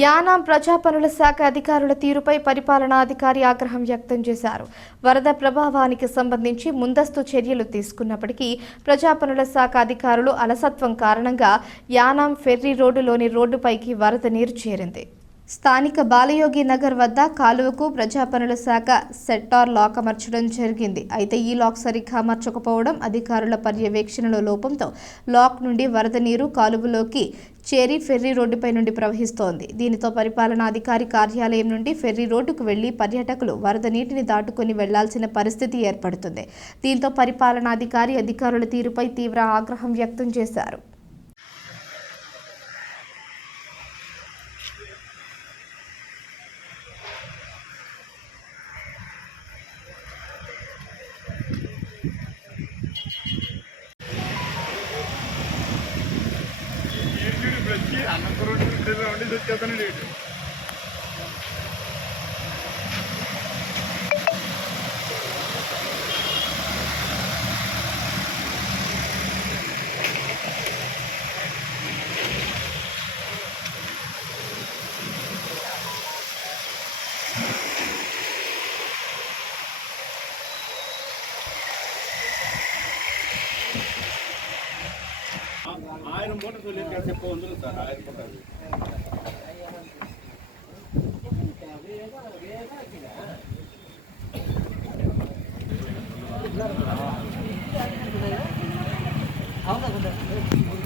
యానాం ప్రజా పనుల శాఖ అధికారుల తీరుపై పరిపాలనాధికారి ఆగ్రహం వ్యక్తం చేశారు. వరద ప్రభావానికి సంబంధించి ముందస్తు చర్యలు తీసుకున్నప్పటికీ ప్రజా పనుల శాఖ అధికారులు అలసత్వం కారణంగా యానాం ఫెర్రీ రోడ్డులోని రోడ్డుపైకి వరద నీరు చేరింది. స్థానిక బాలయోగి నగర్ వద్ద కాలువకు ప్రజాపనుల శాఖ సెట్టార్ లాక్ అమర్చడం జరిగింది. అయితే ఈ లాక్ సరిగ్గా అమర్చకపోవడం అధికారుల పర్యవేక్షణలో లోపంతో లాక్ నుండి వరద నీరు కాలువలోకి చేరి ఫెర్రీ రోడ్డుపై నుండి ప్రవహిస్తోంది. దీనితో పరిపాలనాధికారి కార్యాలయం నుండి ఫెర్రీ రోడ్డుకు వెళ్ళి పర్యాటకులు వరద నీటిని దాటుకొని వెళ్ళాల్సిన పరిస్థితి ఏర్పడుతుంది. దీంతో పరిపాలనాధికారి అధికారుల తీరుపై తీవ్ర ఆగ్రహం వ్యక్తం చేశారు. అన్నం కూర వండి తెచ్చేస్తానండి ஆயிரம் போட்டு சொல்லியிருக்காரு எப்போ வந்துடும் சார். ஆயிரம் போட்டாரு அவங்க